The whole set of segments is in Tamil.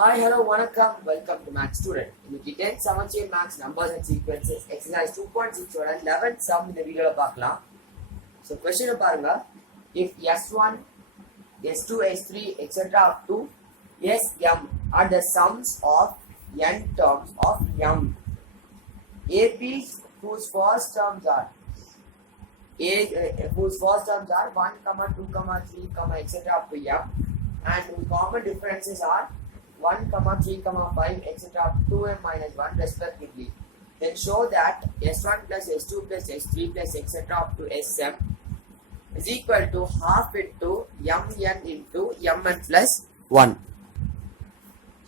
Hi, hello, வணக்கம். Welcome to Max Student. இன்னைக்கு 10th Samacheer maths numbers and sequences exercise 2.6 ஓட 11th சம் இந்த வீடியோல பார்க்கலாம். So question பாருங்க. If S1, S2, S3, etc. up to Sm are the sums of n terms of m, APs whose first terms are 1, 2, 3, etc. up to m, and whose common differences are 1, 3, 5, etc. up to 2m minus 1 respectively. Then show that S1 plus S2 plus S3 plus etc. up to Sm is equal to half into mn into mn plus 1.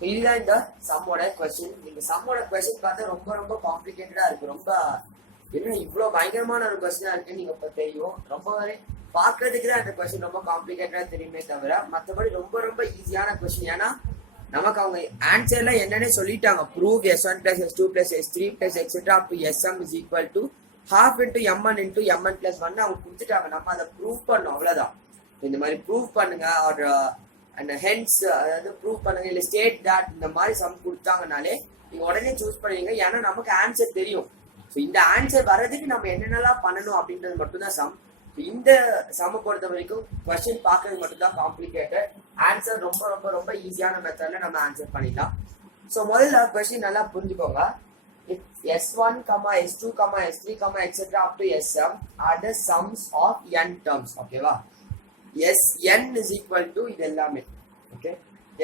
So இதுதான் இந்த சம்மோட கொஸ்டின். இந்த சம்மோட கொஸ்டின் பார்த்தா ரொம்ப காம்ப்ளிகேட்டடா இருக்கு. ரொம்ப என்ன இவ்வளோ பயங்கரமான ஒரு கொஸ்டினா இருக்குன்னு நீங்க இப்போ தெரியும். ரொம்பவே பார்க்கறதுக்கு தான் இந்த கொஸ்டின் ரொம்ப காம்ப்ளிகேட்டடா தெரியுமே தவிர மற்றபடி ரொம்ப ஈஸியான கொஸ்டின். ஏன்னா நமக்கு அவங்க ஆன்சர்ல என்னன்னு சொல்லிட்டாங்க. Prove S1 plus S2 plus S3 plus etc. up to Sm is equal to half into mn into mn plus 1 அவங்க கொடுத்துட்டாங்க. நம்ம அதை ப்ரூவ் பண்ணோம், அவ்வளவுதான். இந்த மாதிரி ப்ரூவ் பண்ணுங்க ஒரு அண்ட் ஹென்ஸ் அதாவது ப்ரூவ் பண்ணுங்க இல்லை ஸ்டேட் தட் இந்த மாதிரி சம் கொடுத்தாங்கனாலே நீங்க உடனே சூஸ் பண்ணுவீங்க. ஏன்னா நமக்கு ஆன்சர் தெரியும். ஸோ இந்த ஆன்சர் வர்றதுக்கு நம்ம என்னென்னலாம் பண்ணணும் அப்படின்றது மட்டும்தான் சம். இந்த சம பொறுத்த வரைக்கும் கொஸ்டின் பார்க்கறது மட்டும்தான் காம்ப்ளிகேட்டட். ஆன்சர் ரொம்ப ஈஸியான மெத்தட்ல நம்ம ஆன்சர் பண்ணிடலாம். ஸோ முதல்ல கொஸ்டின் நல்லா புரிஞ்சுக்கோங்க. S1, S2, S3, etc. up to Sm are the sums of n terms. ஓகேவா? Sn is equal to இது எல்லாமே. Okay,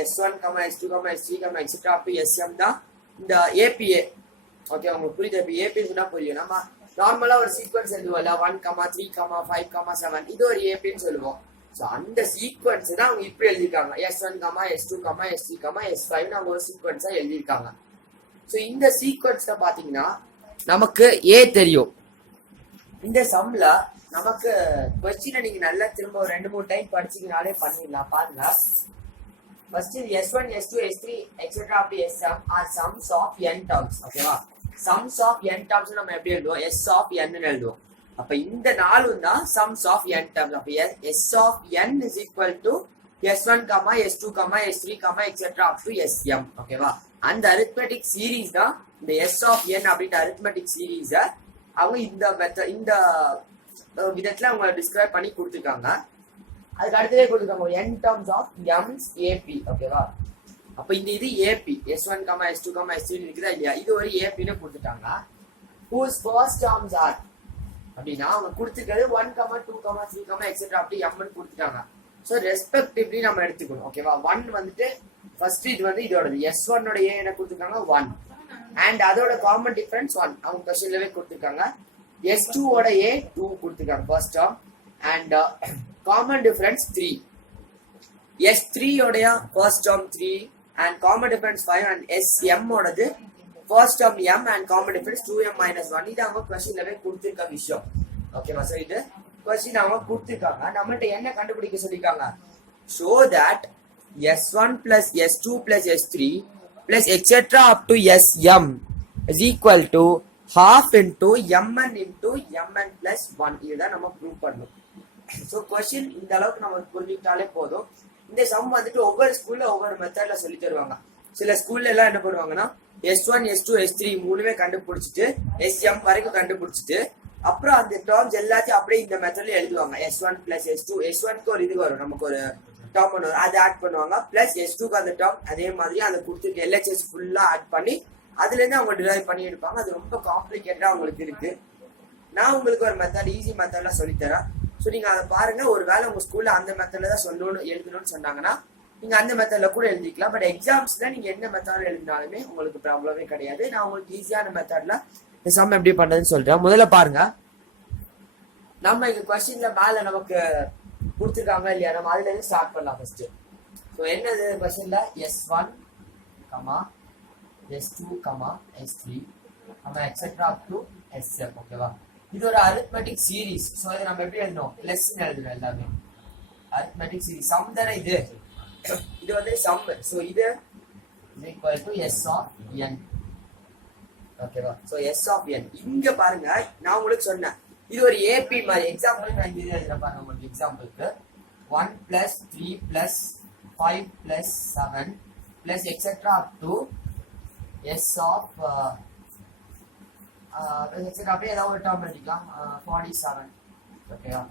S1, S2, S3, etc. up to Sm தான் இந்த APA. ஓகே, உங்களுக்கு புரியுது? இப்போ ஏபி சொன்னா புரியும். நம்ம நார்மலா ஒரு சீக்வன்ஸ் எழுதுவோம்ல, 1, 3, 5, 7 இது ஒரு ஏபின்னு சொல்லுவோம். ஸோ அந்த சீக்வன்ஸ் தான் அவங்க இப்படி எழுதியிருக்காங்க. S1, S2, S3, S5 அவங்க ஒரு சீக்வன்ஸா எழுதியிருக்காங்க. ஸோ இந்த சீக்வன்ஸ்ல பாத்தீங்கன்னா நமக்கு ஏ தெரியும். இந்த சம்ல நமக்கு கொஸ்டினை நீங்க நல்லா திரும்ப ஒரு 2-3 டைம் படிச்சீங்கனாலே பண்ணிடலாம். பாருங்க, first S1, S2, S3, etc. up to Sm are sums of n terms. ஓகேவா? sums of n terms நம்ம எப்படி எழுதுவோம்? S of n ன்னு எழுதுவோம். அப்ப இந்த நாலும் தான் sums of n terms. அப்ப S of n is equal to S1, S2, S3, etc. up to Sm. ஓகேவா? அந்த அரித்மெட்டிக் சீரீஸ் தான் இந்த S of n அப்படின்ற அரித்மெட்டிக் சீரீஸ அவங்க இந்த விதத்துல அவங்க டிஸ்கிரைப் பண்ணி கொடுத்துருக்காங்க. அதுக்கு அடுத்ததே கொடுத்துருக்காங்க n terms of m's AP. ஓகேவா? அப்ப இந்த இது ஏபி S1, S2, S3 இருக்குதா இல்லையா? இது ஒரு ஏபின்னு கொடுத்துட்டாங்க. whose first terms are அப்படின்னா அவங்க கொடுத்துருக்கிறது 1, 2, 3, etc. அப்படி m கொடுத்துட்டாங்க. ஸோ ரெஸ்பெக்டிவ்லி நம்ம எடுத்துக்கணும். ஓகேவா? 1 வந்துட்டு ஃபர்ஸ்ட் இது வந்து இதோடது S1 ஓட ஏ என்ன கொடுத்துருக்காங்க 1 அண்ட் அதோட காமன் டிஃபரன்ஸ் 1 அவங்க கொஸ்டின்லவே கொடுத்துருக்காங்க. S2 ஓட ஏ 2 கொடுத்துருக்காங்க first term and common difference 3. S3 ஓடைய ஃபர்ஸ்ட் டேர்ம் 3 and common difference 5 and Sm ஓடது first term m and common difference 2m minus 1. இது அவங்க கொஸ்டின்லவே கொடுத்திருக்க விஷயம். ஓகேவா? சோ இது கொஸ்டின் அவங்க கொடுத்திருக்காங்க. நம்மள்ட்ட என்ன கண்டுபிடிக்க சொல்லிருக்காங்க? show that S1 plus S2 plus S3 plus etc. up to Sm is equal to half into mn into mn plus 1. இதுதான் நம்ம ப்ரூவ் பண்ணணும். சோ கொஸ்டின் இந்த அளவுக்கு நம்ம புரிஞ்சுக்கிட்டாலே போதும். இந்த சம் வந்துட்டு ஒவ்வொரு ஸ்கூல்ல ஒவ்வொரு மெத்தட்ல சொல்லி தருவாங்க. சில ஸ்கூல்ல எல்லாம் என்ன பண்ணுவாங்கன்னா S1, S2, S3 மூணுமே கண்டுபிடிச்சிட்டு Sm வரைக்கும் கண்டுபிடிச்சிட்டு அப்புறம் அந்த டேர்ம்ஸ் எல்லாத்தையும் அப்படியே இந்த மெத்தட்ல எழுதுவாங்க. S1 plus S2, S1க்கு ஒரு இது வரும், நமக்கு ஒரு டேர்ம் ஒன்று அதை ஆட் பண்ணுவாங்க. பிளஸ் S2க்கு அந்த டேர்ம் அதே மாதிரி அதை கொடுத்துட்டு LHS ஃபுல்லா ஆட் பண்ணி அதுல இருந்து அவங்க டிரைவ் பண்ணி எடுப்பாங்க. அது ரொம்ப காம்ப்ளிகேட்டடா உங்களுக்கு இருக்கு. நான் உங்களுக்கு ஒரு மெத்தட் ஈஸி மெத்தட்ல சொல்லித்தரேன். ஸோ நீங்க அதை பாருங்க. ஒரு வேளை உங்க ஸ்கூல்ல அந்த மெத்தட்ல தான் சொல்லணும் எழுதணும்னு சொன்னாங்கன்னா நீங்க அந்த மெத்தட்ல கூட எழுதிக்கலாம். பட் எக்ஸாம்ஸ்ல நீங்க என்ன மெத்தட்ல எழுதினாலுமே உங்களுக்கு ப்ராப்ளமே கிடையாது. நான் உங்களுக்கு ஈஸியான மெத்தட்ல இந்த சம் எப்படி பண்றதுன்னு சொல்றேன். முதல்ல பாருங்க, நம்ம இந்த கொஸ்டின்ல மேல நமக்கு கொடுத்துருக்காங்க இல்லையா, நம்ம அதுல இருந்து ஸ்டார்ட் பண்ணலாம் ஃபர்ஸ்ட். ஸோ என்னது கொஸ்டின்ல S1, S2, S3, etc. up to Sm. ஓகேவா? இது ஒரு அரித்மெட்டிக் சீரீஸ். ஸோ அதை நம்ம எப்படி எழுதணும்? பிளஸ் எழுதணும். எல்லாமே அரித்மெட்டிக் சீரீஸ். சம் தானே இது. இது வந்து சம். ஸோ இது equal to S of n. ஓகேவா? ஸோ S of n இங்க பாருங்க, நான் உங்களுக்கு சொன்னேன் இது ஒரு ஏபி மாதிரி. எக்ஸாம்பிள் நான் இது எழுதுறேன் பாருங்க உங்களுக்கு. எக்ஸாம்பிளுக்கு 1 + 3 + 5 + 7 plus etc up to s of plus etc அப்படியே ஏதாவது ஒரு டேர்ம் எடுத்துக்கலாம் 47 ஓகேவா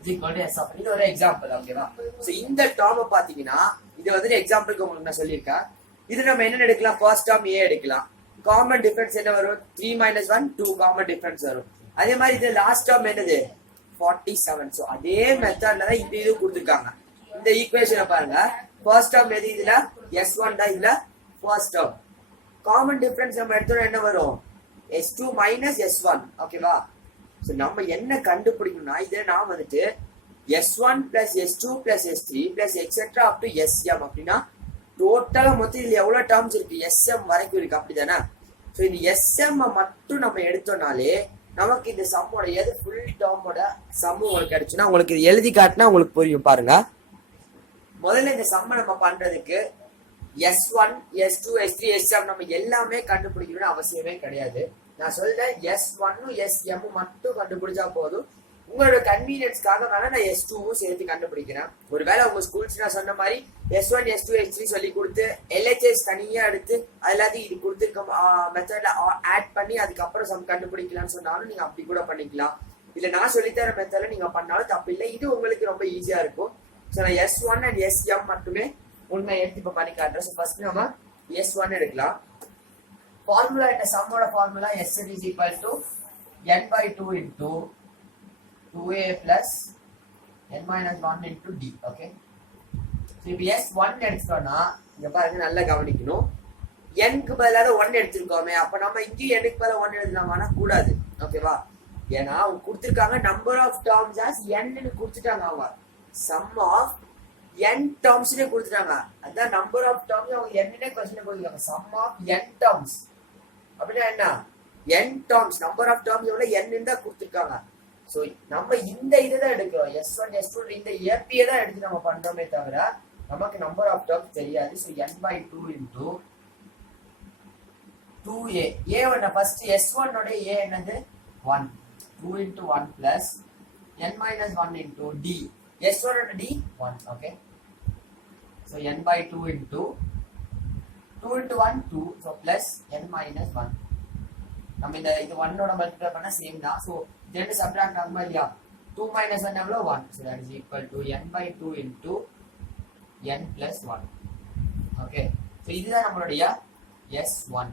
is equal to s of இது ஒரு எக்ஸாம்பிள் ஓகேவா சோ இந்த டேர்ம் பாத்தீங்கன்னா இது வந்து எக்ஸாம்பிளுக்கு உங்களுக்கு நான் சொல்லியிருக்கேன் இது நம்ம என்ன எடுக்கலாம் ஃபர்ஸ்ட் டேர்ம் a எடுக்கலாம் காமன் டிஃபரன்ஸ் என்ன வரும் 3 minus 1 2 காமன் டிஃபரன்ஸ் வரும் அதே மாதிரி இது லாஸ்ட் டேர்ம் என்னது 47 சோ அதே மெத்தட்ல தான் இது கொடுத்திருக்காங்க இந்த ஈக்குவேஷனை பாருங்க ஃபர்ஸ்ட் டேர்ம் எது இதுல s1 தான் இதுல ஃபர்ஸ்ட் டேர்ம் காமன் டிஃபரன்ஸ் நம்ம எடுத்தோம்னா என்ன வரும் s2 minus s1 ஓகேவா சோ நம்ம என்ன கண்டுபிடிக்கணும்னா இத நான் வந்துட்டு s1 plus s2 plus s3 plus etc up to sm அப்படினா டோட்டலா மொத்தம் இதுல எவ்வளவு டேர்ம்ஸ் இருக்கு sm வரைக்கும் இருக்கு அப்படிதானே சோ இந்த sm மட்டும் நம்ம எடுத்தோம்னாலே நமக்கு இந்த சம்மோட எது ஃபுல் டேர்மோட சம் உங்களுக்கு கிடைச்சுனா உங்களுக்கு இது எழுதி காட்டினா உங்களுக்கு புரியும் பாருங்க முதல்ல இந்த சம்ம நம்ம பண்றதுக்கு s1 s2 s3 sm நம்ம எல்லாமே கண்டுபிடிக்கணும்னு அவசியமே கிடையாது நான் சொல்றேன் s1 sm மட்டும் கண்டுபிடிச்சா போதும் உங்களோட கன்வீனியன்ஸ்க்காக வேணா நான் s2 சேர்த்து கண்டுபிடிக்கிறேன் ஒருவேளை உங்க ஸ்கூல்ஸ் நான் சொன்ன மாதிரி s1 s2 s3 சொல்லி கொடுத்து LHS தனியா எடுத்து எல்லாத்தையும் இது கொடுத்துருக்க மெத்தட்ல ஆட் பண்ணி அதுக்கப்புறம் சம் கண்டுபிடிக்கலாம்னு சொன்னாலும் நீங்க அப்படி கூட பண்ணிக்கலாம் இல்ல நான் சொல்லித்தர மெத்தட்ல நீங்க பண்ணாலும் தப்பு இல்லை இது உங்களுக்கு ரொம்ப ஈஸியா இருக்கும் ஸோ நான் s1 and sm மட்டுமே உண்மை எடுத்து இப்ப பண்ணி காட்டுறேன் ஸோ ஃபர்ஸ்ட் நம்ம s1 எடுக்கலாம் ஃபார்முலா என்ன சம்மோட formula sn is equal to n by 2 into 2a plus n minus 1 into d okay so இப்போ s1 எடுத்துட்டோம்னா இங்க பாருங்க நல்லா கவனிக்கணும் n க்கு பதிலா 1 எடுத்துக்கோமே அப்ப நம்ம இங்க n க்கு பதிலா 1 எழுதலாமானா கூடாது ஓகேவா ஏனா அவங்க கொடுத்திருக்காங்க number of terms as n ன்னு கொடுத்துட்டாங்க அவங்க sum of n terms னே கொடுத்துட்டாங்க அதான் நம்பர் ஆஃப் டேர்ம்ஸ் அவங்க n னே क्वेश्चन கொடுத்திருக்காங்க sum of n terms அப்படினா என்ன n terms number of terms எவ்வளவு n ன்னு தான் கொடுத்திருக்காங்க சோ நம்ம இந்த இத தான் எடுக்கிறோம் s1 s2 இந்த AP தான் எடுத்து நம்ம பண்றோமே தவிர நமக்கு நம்பர் ஆஃப் டேர்ம்ஸ் தெரியாது so n by 2 into 2a a1 first s1 ஓட a என்னது 1 2 into 1 plus n minus 1 into d s1 ஓட d 1 okay so n by 2 into 2 into 1 2 so plus n minus 1 நம்ம இந்த இது 1 ஓட மல்டிப்ளை பண்ணா சேம் தான் சோ ரெண்டு சப்ட்ராக்ட் ஆகுமா இல்லையா 2 minus 1 எவ்வளவு 1 so that is equal to n by 2 into n plus 1 okay so இதுதான் நம்மளுடைய s1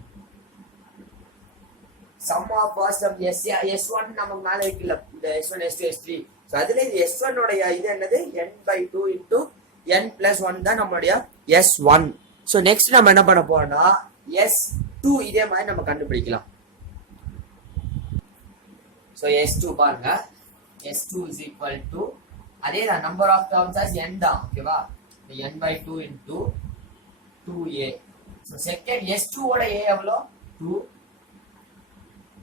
sum of first of s1 நமக்கு மேல இருக்குல்ல இந்த s1 s2 s3 so அதுல இது s1 உடைய இது என்னது n by 2 into n plus 1 தான் நம்மளுடைய s1 so next நம்ம என்ன பண்ண போறோம்னா s2 இதே மாதிரி நம்ம கண்டுபிடிக்கலாம் so s2 பாருங்க s2 is equal to அதே தான் number of terms as n தான் ஓகேவா n by 2 into 2a so second s2 ஓட a எவ்வளவு 2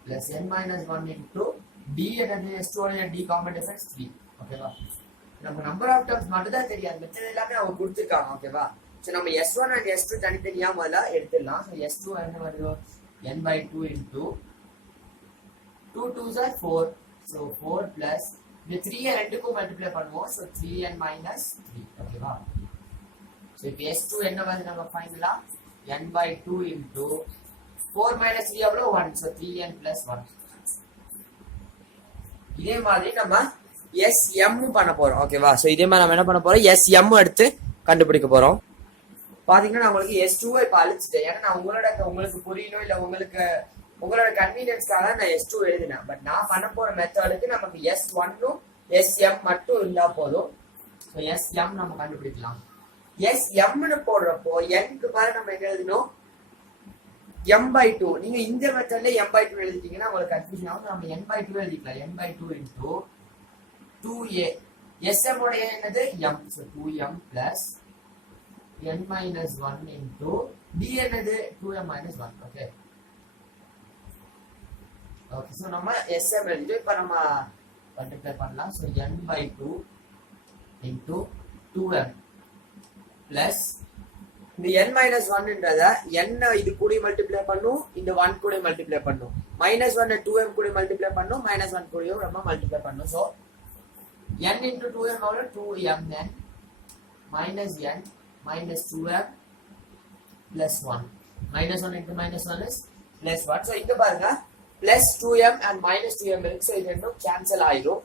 plus n minus 1 into d என்னது s2 ஓட d common difference 3 ஓகேவா நம்ம number of terms மட்டும் தான் தெரியாது மெத்தட் எல்லாமே அவங்க கொடுத்திருக்காங்க ஓகேவா so நம்ம s1 and s2 தனித்தனியா முதல்ல எடுத்துடலாம் so s2 என்ன வருது n by 2 into 2 2s are 4 so 4 plus the 3 ரெண்டுக்கும் மல்டிப்ளை பண்ணுவோம் so 3n minus 3 ஓகேவா so இப்போ s2 என்ன வருது நம்ம ஃபைனலா n by 2 into 4 minus 3 எவ்வளவு 1 so 3n plus 1 இதே மாதிரி நம்ம sm பண்ண போறோம் ஓகேவா சோ இதே மாதிரி நம்ம என்ன பண்ண போறோம் sm எடுத்து கண்டுபிடிக்க போறோம் பாத்தீங்கன்னா நான் உங்களுக்கு s2 இப்ப அழிச்சிட்டேன் ஏன்னா நான் உங்களுக்கு புரியணும் இல்ல உங்களோட கன்வீனியன்ஸ்க்காக நான் s2 எழுதினேன் பட் நான் பண்ண போற மெத்தடுக்கு நமக்கு s1 ம் sm மட்டும் இருந்தா போதும் சோ sm நம்ம கண்டுபிடிக்கலாம் sm னு போடுறப்போ n க்கு பதிலா நம்ம என்ன எழுதணும் m by 2 நீங்க இந்த மெத்தட்ல m by 2 எழுதிட்டீங்கன்னா உங்களுக்கு கன்ஃபியூஷன் ஆகும் நம்ம n by 2 எழுதிக்கலாம் n by 2 into 2a sm ஓட என்னது m so 2m plus n minus 1 into d என்னது 2m minus 1 okay okay so நம்ம sm எழுதிட்டு இப்ப நம்ம மல்டிப்ளை பண்ணலாம் so n by 2 into 2m plus இந்த n minus 1 ன்றத n இது கூட மல்டிப்ளை பண்ணும் இந்த 1 கூட மல்டிப்ளை பண்ணும் minus 1 2m கூட மல்டிப்ளை பண்ணும் minus 1 கூடயும் நம்ம மல்டிப்ளை பண்ணும் so n into 2m எவ்வளவு 2mn minus n minus 2m plus 1. Minus 1 into minus 1 is plus 1. So இங்க பாருங்க plus 2m and minus 2m இருக்கு. So இது ரெண்டும் cancel ஆயிரும்.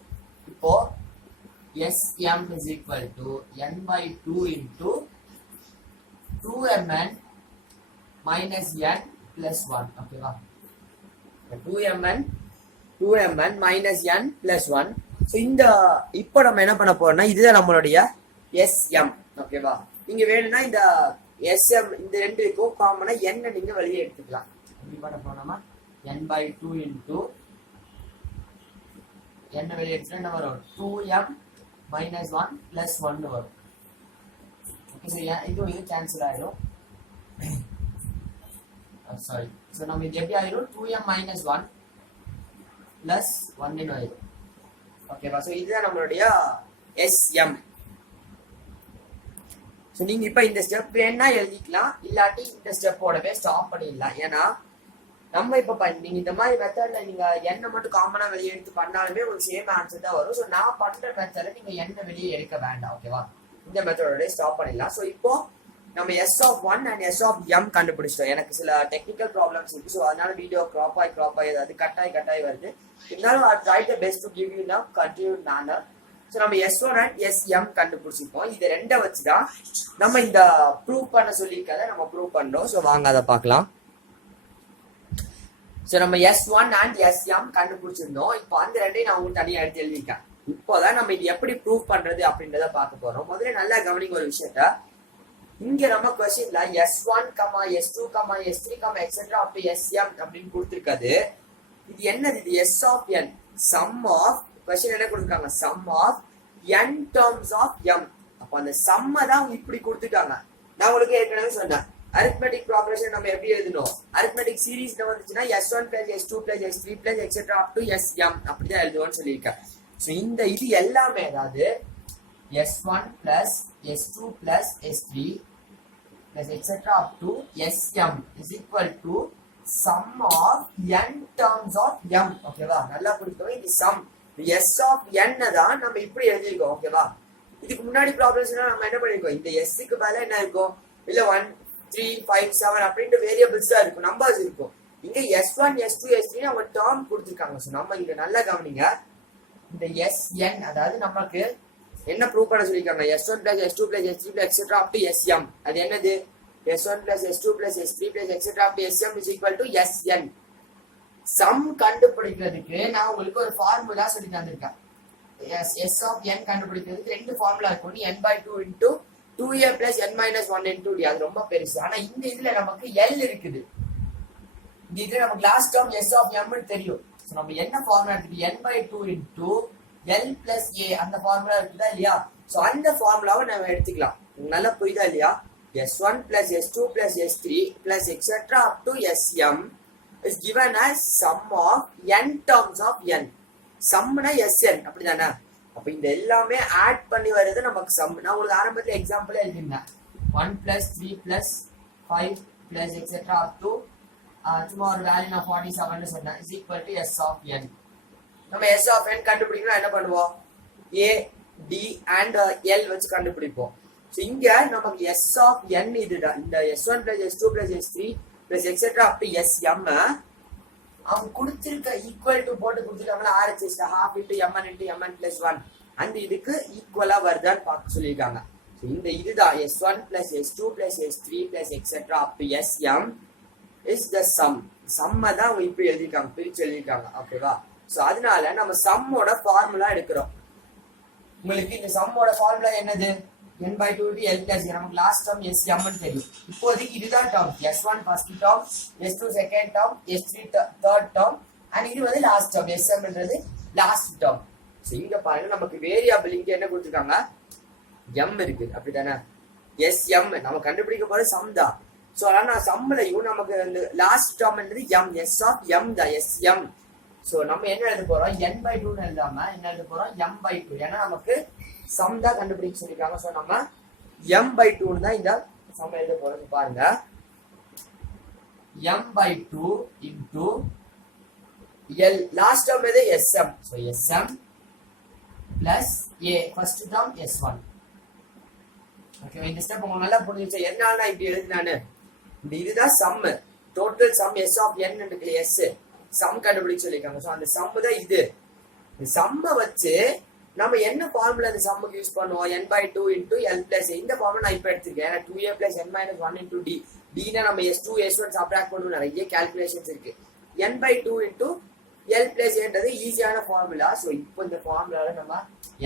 இப்போ Sm is equal to n by 2 into 2mn minus n plus 1. ஓகேவா? 2mn minus n plus 1. So இந்த இப்போ நம்ம என்ன பண்ண போறோம்னா இதுதான் நம்மளுடைய Sm. ஓகேவா? நீங்க வேணும்னா இந்த Sm இந்த ரெண்டு இருக்கும் காமனா n நீங்க வெளியே எடுத்துக்கலாம். எப்படி பண்ண போறோம்னா n by 2 into n வெளியே எடுத்தா என்ன வரும் 2m minus 1 plus 1 வரும். ஓகே சோ இது கேன்சல் ஆயிடும். சாரி. சோ நம்ம இது எப்படி ஆயிடும் 2m minus 1 plus 1 ன்னு ஆயிடும். ஓகேவா? சோ இதுதான் நம்மளுடைய Sm. சோ நீங்க இப்ப இந்த ஸ்டெப் வேணா எழுதிக்கலாம், இல்லாட்டி இந்த ஸ்டெப்போடவே ஸ்டாப் பண்ணிடலாம். ஏன்னா நம்ம இப்ப நீங்க இந்த மாதிரி மெத்தட்ல நீங்க எண்ணெய் மட்டும் காமனா வெளியே எடுத்து பண்ணாலுமே உங்களுக்கு சேம் ஆன்சர் தான் வரும். ஸோ நான் பண்ற மெத்தட்ல நீங்க எண்ணெய் வெளியே எடுக்க வேண்டாம். ஓகேவா? இந்த மெத்தடோட ஸ்டாப் பண்ணிடலாம். ஸோ இப்போ நம்ம S(1) and S(m) கண்டுபிடிச்சிட்டோம். எனக்கு சில டெக்னிக்கல் ப்ராப்ளம்ஸ் இருக்கு. ஸோ அதனால வீடியோ கிராப் ஆகி ஏதாவது கட்டாய் வருது. இருந்தாலும் I try the best to give you now continued manner. So நம்ம S1 and Sm கண்டுபிடிச்சிப்போம். இது ரெண்டை வச்சுதான் நம்ம இந்த ப்ரூவ் பண்ண சொல்லியிருக்கதை நம்ம ப்ரூவ் பண்றோம். ஸோ வாங்க அதை பார்க்கலாம். ஸோ நம்ம S1 and Sm கண்டுபிடிச்சிருந்தோம். இப்போ அந்த ரெண்டையும் நான் உங்களுக்கு தனியாக எடுத்து எழுதியிருக்கேன். இப்போதான் நம்ம இது எப்படி ப்ரூவ் பண்றது அப்படின்றத பார்க்க போறோம். முதல்ல நல்லா கவனிங்க ஒரு விஷயத்த. இங்க நம்ம கொஸ்டின்ல S1, S2, S3, etcetera up to Sm அப்படின்னு கொடுத்துருக்காது. இது என்னது? இது S of n, sum of question என்ன கொடுத்துருக்காங்க? sum of n terms of m. அப்போ அந்த சம்ம தான் இப்படி கொடுத்துட்டாங்க. நான் உங்களுக்கு ஏற்கனவே சொன்னேன் arithmetic progression நம்ம எப்படி எழுதணும்? arithmetic series வந்துச்சுன்னா S1 plus S2 plus S3 plus etcetera up to Sm அப்படிதான் எழுதுவோம்னு சொல்லியிருக்கேன். ஸோ இந்த இது எல்லாமே அதாவது S1 plus S2 plus S3 plus etcetera up to Sm is equal to sum of n terms of m. ஓகேவா? நல்லா புரிஞ்சுக்கோங்க. இது sum S of n தான் நம்ம இப்படி எழுதிருக்கோம். ஓகேவா? இதுக்கு முன்னாடி ப்ராப்ளம்ஸ்னா நம்ம என்ன பண்ணிருக்கோம்? இந்த S க்கு பதிலா என்ன இருக்கும்? இல்ல 1 3 5 7 அப்படின்ற வேரியபிள்ஸ் தான் இருக்கும், நம்பர்ஸ் இருக்கும். இங்க S1 S2 S3 அவங்க டேர்ம் கொடுத்துருக்காங்க. ஸோ நம்ம இங்க நல்லா கவனிங்க. இந்த Sn அதாவது நமக்கு என்ன ப்ரூவ் பண்ண சொல்லிருக்காங்க? S1 plus S2 plus S3 plus etcetera up to Sm. அது என்னது? S1 plus S2 plus S3 plus etcetera up to Sm is equal to Sn. Sum கண்டுபிடிக்கிறதுக்கு நான் உங்களுக்கு ஒரு ஃபார்முலா சொல்லி தந்திருக்கேன். S of n கண்டுபிடிக்கிறதுக்கு ரெண்டு ஃபார்முலா இருக்கும். n by 2 into 2a plus n minus 1 into d. அது ரொம்ப பெருசு. ஆனா இந்த இதுல நமக்கு L இருக்குது. இந்த இதுல நமக்கு last term S of m தெரியும். சோ நம்ம என்ன ஃபார்முலா எடுத்துட்டு n by 2 into L plus a அந்த ஃபார்முலா இருக்குதா இல்லையா? சோ அந்த ஃபார்முலாவை நம்ம எடுத்துக்கலாம். நல்லா புரியுதா இல்லையா? S1 plus S2 plus S3 plus etc up to Sm is given as sum of n terms of n. சம்னா Sn அப்படிதானே? அப்ப இந்த எல்லாமே ஆட் பண்ணி வருது நமக்கு சம். நான் உங்களுக்கு ஆரம்பத்துல example எழுதிருந்தேன். 1 plus 3 plus 5 plus etc up to சும்மா ஒரு வேல்யூ நான் 47 சொன்னேன் is equal to S of n. நம்ம S of n கண்டுபிடிக்கணும் என்ன பண்ணுவோம்? A, D and L வச்சு கண்டுபிடிப்போம். ஸோ இங்க நமக்கு S of n இதுதான். இந்த S1 plus S2 plus S3 plus etc up to Sm அவங்க கொடுத்திருக்க ஈக்குவல் டு போட்டு கொடுத்துருக்காங்களா? RHS half into mn plus 1 அந்த இதுக்கு ஈக்குவலா வருதான்னு பார்க்க சொல்லியிருக்காங்க. ஸோ இந்த இதுதான் S1 plus S2 plus S3 plus etc up to Sm is the sum. சம்ம தான் அவங்க இப்படி எழுதிருக்காங்க, பிரிச்சு எழுதிருக்காங்க. ஓகேவா? ஸோ அதனால நம்ம சம்மோட ஃபார்முலா எடுக்கிறோம். உங்களுக்கு இந்த சம்மோட ஃபார்முலா என்னது? n by 2 L plus நமக்கு லாஸ்ட் டேர்ம் Sm ன்னு தெரியும். இப்போதைக்கு இதுதான் term. S1 first term, S2 second term, S3 third term and இது வந்து லாஸ்ட் டேர்ம். Sm ன்றது லாஸ்ட் டேர்ம். ஸோ இங்க பாருங்க நமக்கு வேரியபிள் இங்க என்ன கொடுத்துருக்காங்க? m இருக்கு. அப்படிதானே? Sm நம்ம கண்டுபிடிக்க போற சம் தான். ஸோ அதனால சம்லையும் நமக்கு லாஸ்ட் டேர்ம் என்றது m, S of m தான் Sm. ஸோ நம்ம என்ன எழுத போறோம்? n by 2 எழுதாம என்ன எழுத போறோம்? m by 2. ஏன்னா நமக்கு சம் தான் கண்டுபிடிக்க சொல்லிருக்காங்க. ஸோ நம்ம m by 2 தான் இந்த சம் எழுத போறது. பாருங்க m by 2 into L last term எது? Sm. ஸோ Sm plus a first term S1. ஓகே, இந்த ஸ்டெப் உங்களுக்கு நல்லா புரிஞ்சுச்சு. என்னால நான் இப்படி எழுதினானு இதுதான் sum. Total sum S of N இருக்குல்ல, எஸ் சம் கண்டுபிடிச்சு சொல்லியிருக்காங்க. ஸோ அந்த சம் தான் இது. இந்த சம்மை வச்சு நம்ம என்ன ஃபார்முலா இந்த சம்முக்கு யூஸ் பண்ணுவோம்? n/2 into L plus A. இந்த ஃபார்முலா நான் இப்போ எடுத்திருக்கேன். ஏன்னா 2a plus n minus 1 into D. டினா நம்ம s2 s1 சப்ராக்ட் பண்ணுவோம். நிறைய கால்குலேஷன்ஸ் இருக்கு. n/2 இன்டூ எல் பிளஸ் ஏன்றது ஈஸியான ஃபார்முலா. ஸோ இப்போ இந்த ஃபார்முலால நம்ம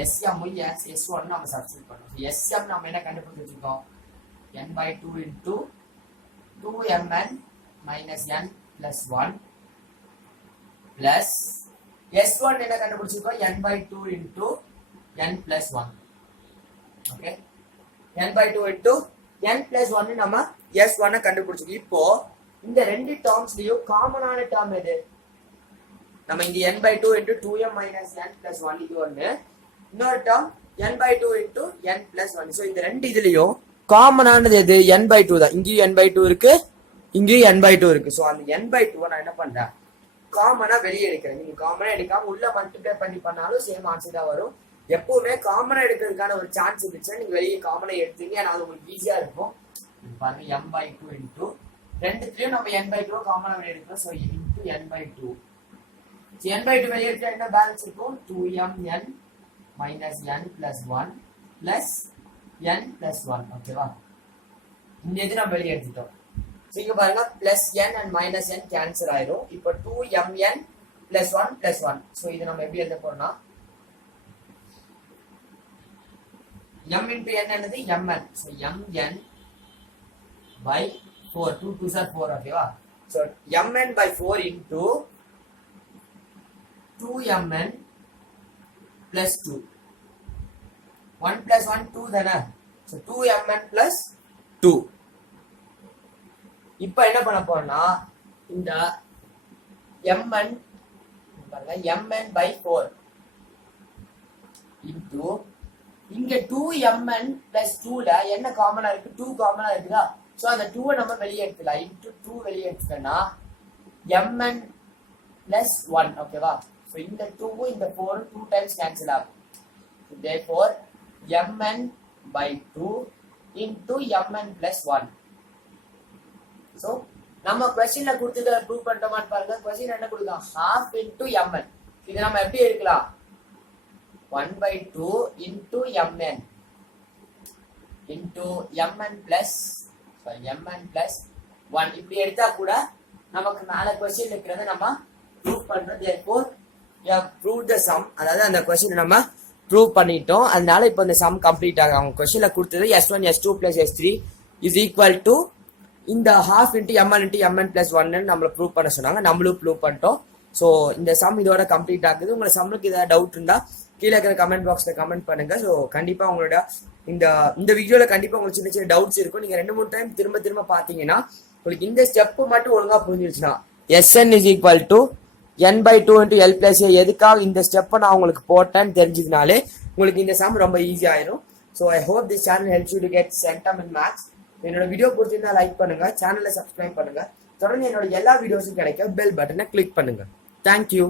sm s1 நம்ம சப்ஸ்டிட் பண்ணுவோம். sm நம்ம என்ன கண்டுபிடிச்சு வச்சிருக்கோம்? n/2 into 2mn minus n plus 1 plus s1 என்ன கண்டுபிடிச்சிருக்கோம்? n/2 into n plus 1. Okay, n/2 into n plus 1 நம்ம s1 கண்டுபிடிச்சிருக்கோம். இப்போ இந்த ரெண்டு டேர்ம்ஸ்லயும் காமனான டேர்ம் எது? நம்ம இங்க n/2 into 2m minus n plus 1 இது ஒன்னு, இன்னொரு term n/2 into n plus 1. So இந்த ரெண்டு இதுலயும் காமனானது எது? n/2 தான். இங்கேயும் n/2 இருக்கு, இங்கேயும் n/2 இருக்கு. ஸோ அந்த n/2 நான் என்ன பண்றேன்? காமனா வெளியே எடுக்கிறேன். நீங்க காமனா எடுக்காம உள்ள மல்டிப்ளை பண்ணி பண்ணாலும் சேம் ஆன்சர் தான் வரும். எப்பவுமே காமனா எடுக்கிறதுக்கான ஒரு சான்ஸ் இருந்துச்சுன்னா நீங்க வெளியே காமனா எடுத்தீங்க. ஏன்னா அது உங்களுக்கு ஈஸியா இருக்கும். பாருங்க m/2 இன்டூ ரெண்டுத்துலயும் நம்ம n/2 காமனா வெளியே எடுக்கிறோம். So into n/2. n/2 வெளியே எடுத்தா என்ன பேலன்ஸ் இருக்கும்? 2mn minus n plus 1 plus n plus 1. ஓகேவா? இந்த இது நம்ம வெளியே எடுத்துட்டோம். ஸோ இங்க பாருங்க plus n and minus n cancel ஆயிரும். இப்போ 2mn plus 1 plus 1. ஸோ இது நம்ம எப்படி எழுத போறோம்னா m into n என்னது? mn. So mn by 4. 2 2s are 4. ஓகேவா? So mn by 4 into 2mn plus 2. 1 plus 1 2 தானே? So 2mn plus 2. இப்போ என்ன பண்ண போறோம்னா இந்த mn பாருங்க mn by 4 into இங்க 2mn plus 2 ல என்ன காமனா இருக்கு? 2 காமனா இருக்குதா? சோ அந்த 2 நம்ம வெளியே எடுத்துலாம். into 2 வெளியே எடுத்துட்டா mn plus 1. ஓகேவா? சோ இந்த 2 இந்த 4 2 times cancel ஆகும். therefore mn by 2 into mn plus 1. So நம்ம क्वेश्चनல கொடுத்தத ப்ரூவ் பண்ணிட்டோமான்னு பாருங்க. क्वेश्चन என்ன கொடுக்கும்? half into mn. இது நம்ம எப்படி எடுக்கலாம்? 1/2 into mn into mn plus mn plus 1 இப்படி எடுத்தா கூட நமக்கு மேல क्वेश्चन இருக்குறத நம்ம ப்ரூவ் பண்றோம். therefore we have proved the sum. அதாவது அந்த क्वेश्चन நம்ம ப்ரூவ் பண்ணிட்டோம். அதனால இப்போ இந்த சம் கம்ப்ளீட் ஆகும். அவங்க क्वेश्चनல கொடுத்தது s1 s2 plus s3 is equal to இந்த half into mn into mn plus 1 நம்மள ப்ரூவ் பண்ண சொன்னாங்க. நம்மளும் ப்ரூவ் பண்ணிட்டோம். ஸோ இந்த சம் இதோட கம்ப்ளீட் ஆகுது. உங்களுக்கு சம்முக்கு ஏதாவது டவுட் இருந்தா கீழே இருக்கிற கமெண்ட் பாக்ஸ்ல கமெண்ட் பண்ணுங்க. ஸோ கண்டிப்பா உங்களோட இந்த வீடியோல கண்டிப்பா உங்களுக்கு சின்ன சின்ன டவுட்ஸ் இருக்கும். நீங்க 2-3 டைம் திரும்ப பாத்தீங்கன்னா உங்களுக்கு இந்த ஸ்டெப் மட்டும் ஒழுங்கா புரிஞ்சிருச்சுன்னா sn is equal to n/2 into l plus a எதுக்காக இந்த ஸ்டெப்பை நான் உங்களுக்கு போட்டேன்னு தெரிஞ்சதுனாலே உங்களுக்கு இந்த சம் ரொம்ப ஈஸி ஆயிரும். So I hope this channel helps you to get centum in maths. என்னோட வீடியோ பிடிச்சிருந்தா லைக் பண்ணுங்க, சேனலை சப்ஸ்கிரைப் பண்ணுங்க. தொடர்ந்து என்னோட எல்லா வீடியோஸும் கிடைக்க பெல் பட்டனை கிளிக் பண்ணுங்க. தேங்க்யூ.